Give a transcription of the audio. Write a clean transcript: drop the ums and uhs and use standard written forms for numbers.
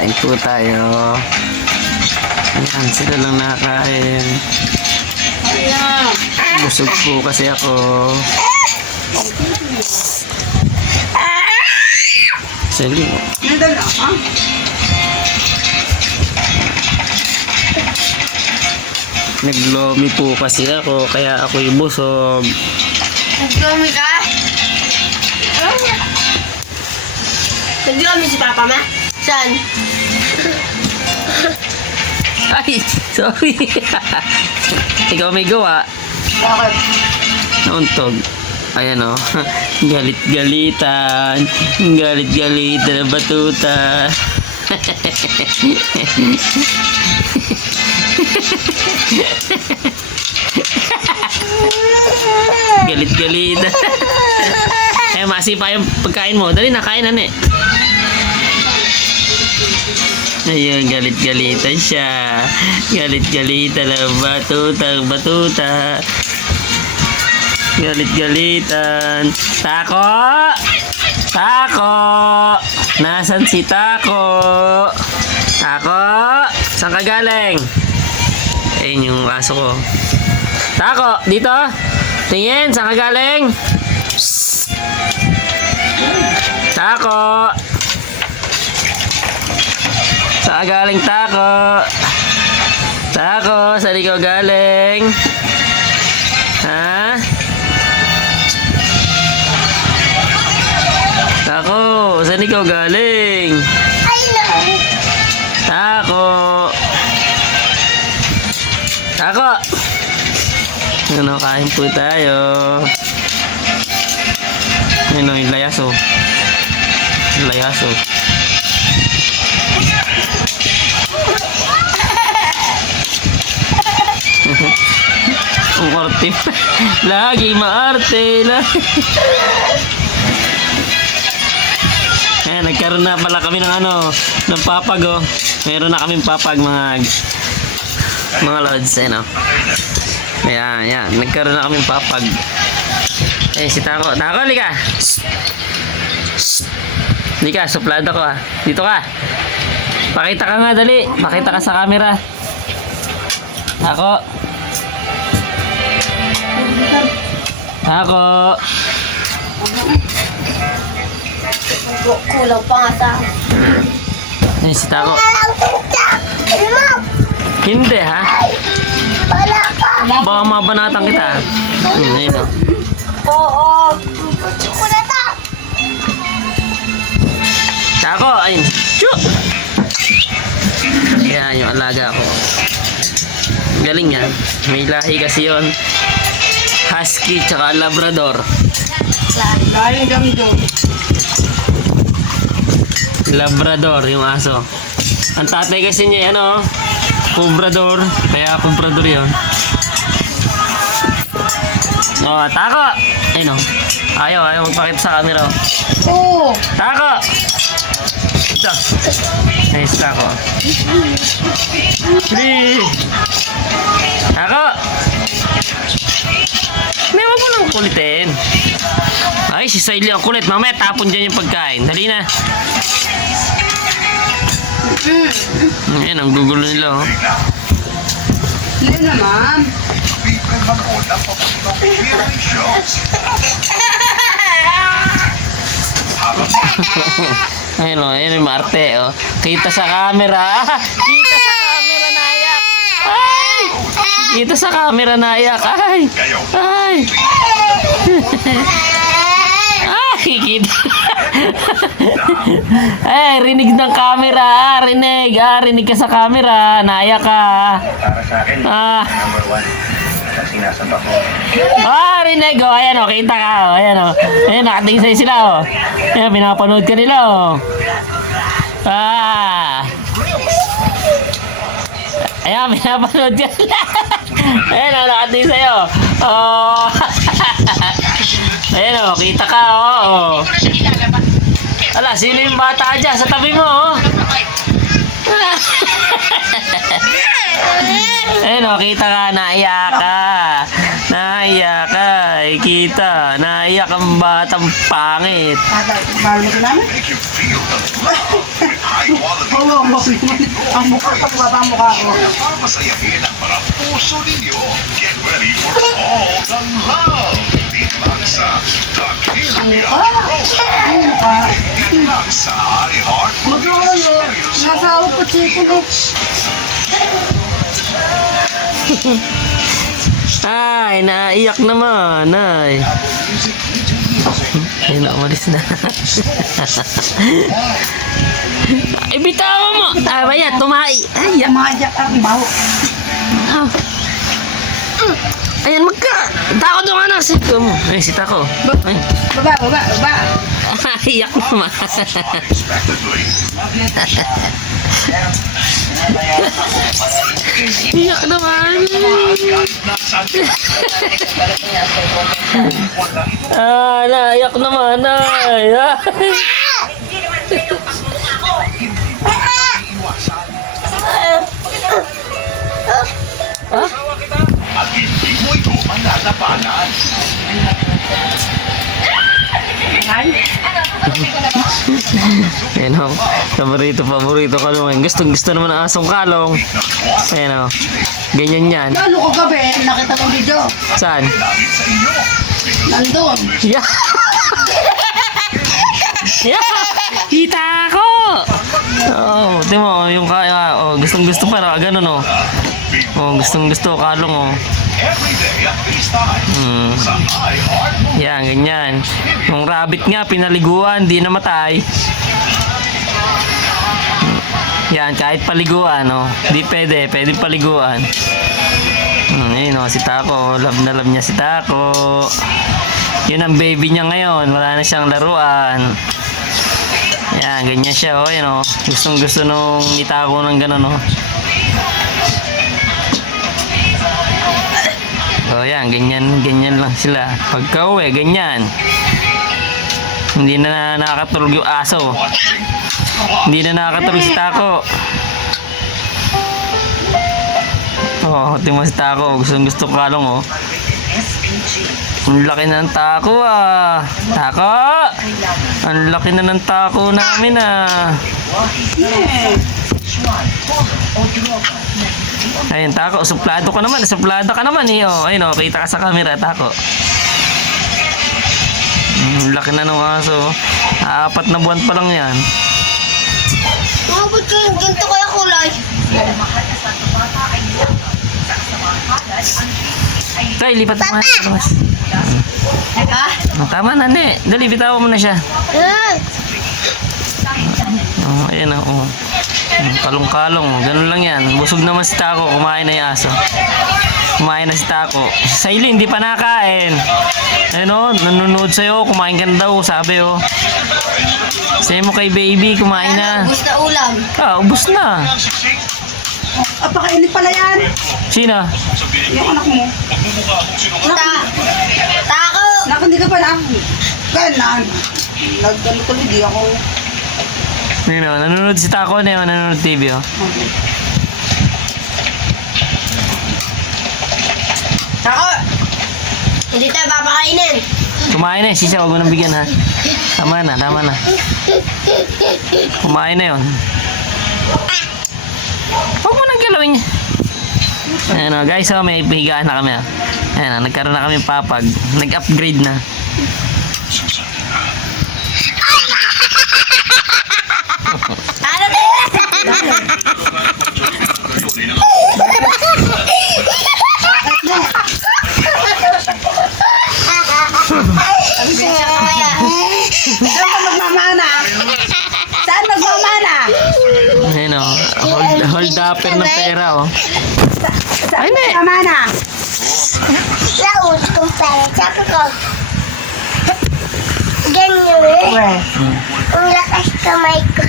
Kain po tayo. Ayan, sila lang nakakain. Busog po kasi ako. Sali. Naglomi po kasi ako, kaya ako yung busog. Naglomi ka? Naglomi si Papa ma? Saan? Ay, sorry. Ikaw may gawa. Bakit? Nauntog. Ayan o. Galit-galitan. Galit-galitan na batuta. Galit-galitan. Eh, masipa yung pagkain mo. Dali na, kain na eh. Ayun, galit-galitan siya. Galit-galitan na batuta. Galit-galitan. Tako! Tako! Nasaan si Tako? Tako! Saan ka galing? Ayun yung aso ko. Tako! Dito! Tingin! Saan ka galing? Psst. Tako! Saan ka galing, Tako? Tako! Saan ikaw galing? Ha? Tako, saan ikaw galing? Tako. Tako. Ano, kain po tayo. Ano, yung layaso. Yung layaso. Ang arte. Lagi maarte. Ayan, nagkaroon na pala kami ng ng papag oh. Meron na kaming papag mga lods Ayan, ayan. Nagkaroon na kaming papag. Eh, si Tako. Tako, lika. Lika, suplado ko ah. Dito ka. Pakita ka nga, dali. Pakita ka sa camera. Tako. Tako. Kulang pa nga sa... Eh, si Tako. Hindi ha? Baka mabanatan kita. Ayun o. Oo. Chocolate. Tako, ayun. Choo! Yan, yung alaga ko. Galing yan. May lahi kasi yun. Husky tsaka Labrador. Labrador yung aso. Ang tatay kasi niya Labrador. Kaya Labrador yun. Oh, Tako! Ayun o. Ayaw magpakita sa camera. Oo. Tako! Ito. Nice, Tako. Three. Tako! May wag mo nang kulitin. Ay, si Saili ang kulit. Mamaya tapon dyan yung pagkain. Dali na. Ayan, ang gugulo nila. Hindi naman. Ayun o, ayun yung Marte. Oh. Kita sa camera. Kita sa camera na ayak. Ay! Kita sa camera na ayak. Ay! Ay! Ay, kita. Ay, rinig ng camera. Rinig. Rinig ka sa camera. Naiyak ka. Para sa akin, number one na sinasamba ko. Rinig. Oh, ayan o, kita ka. Oh, ayan o. Ayan, nakatingin sa'yo sila o. Ayan, pinapanood ka nila o. Ayan, pinapanood ka nila. Ayan o, nakatingin sa'yo. Oh. Ayan o, kita ka o. Ala, sino yung bata dyan sa tabi mo o? Ayun o, kita ka, naiyak ka. Naiyak ka, kita. Naiyak ang batang pangit. Mahal mo ko namin? Oo, Wag naman. Ang mukha sa mukha ko. Masayahin ang mga puso ninyo. Get ready for all the love. Dito lang sa Takilami Road. Ang mukha. Dito lang sa iHeart Magkakaroon mo. Nasawa po chicken eh. Ay, naiyak naman. Ay. Ay, umalis na. Ay, bitawan mo. Ay, bayan, tumay. Ay, Mayak ang baho. ayan, magka. Tako doon ano. Sito mo. Ay, sita ko. Ay, Baba. iyak naman. Iyak naman. Naiyak naman. Ay. At hindi mo ito mananapanan. Ayan o. Paborito kalong. Gusto naman ang asong kalong. Ayan o. Ganyan yan. Lalo ko gabi, nakita ko video. Saan? Nandun. Yeah. Yeah. Kita ko. Oh, timo yung kaya gustong-gusto para ganun oh. Oh, gustong-gusto kalong oh. Every day at this time. Sa iHeart Yan, ganyan. Yung rabbit nga pinaliguan, di namatay. Yan, kahit paliguan oh. Di pwede paliguan. Ayun oh, si Taco, love na love niya si Taco. Yun ang baby niya ngayon, wala na siyang laruan. Yan, ganyan siya, oh, yun, oh. Gustong gusto nung itako ng gano'n, oh. So, yan, ganyan lang sila. Pagka uwi, ganyan. Hindi na nakakatulog yung aso. Hindi na nakakatulog si Tako. Oh, tingnan mo si Tako. Gusto kalong, oh. Ang laki na ng tako ah. Tako! Ang laki na ng tako namin ah. Ayun, Tako. Suplado ka naman. Suplado ka naman eh. Oh. Ayun, oh, kita ka sa camera, Tako. Ang laki na ng aso. 4 na buwan pa lang yan. Ba't yung ganito kaya kulay? Tay, lipat mo nga sa labas. Ha? Tama na, ne. Dali, bitawan mo na siya. Oh, ayan oh. Oh. Kalong-kalong. Ganun lang yan. Busog naman si Tako. Kumain na yung aso. Kumain na si Tako. Si Sailin, hindi pa nakain. Ayun oh, nanonood sa'yo. Kumain ka na daw, sabi oh. Sa'yo mo kay baby, kumain na. Ubus na ulam. Ubus na. Apakainit pala yan. Sino? Yung anak mo. Tako! Naku, hindi ka pa na. Ganan. Nagdalo-tuloy di ako. Ayun oh, nanonood si Tako na yun. Nanonood TV oh. Tako! Hindi tayo papakainin. Kumain na, sisa, huwag mo nang bigyan ha. Tama na. Kumain na yun. Huwag mo nang galawin niya. Ayan o, guys, oh, may higaan na kami. Ayan o, nagkaroon na kami papag. Nag-upgrade na. Ano na yan? Saan magmamana? Saan magmamana? Ayan o, hold upper ng pera o. Saan magmamana? Laos kong pera. Tsaka ko. Ganyan eh. Ang lakas kamay ko.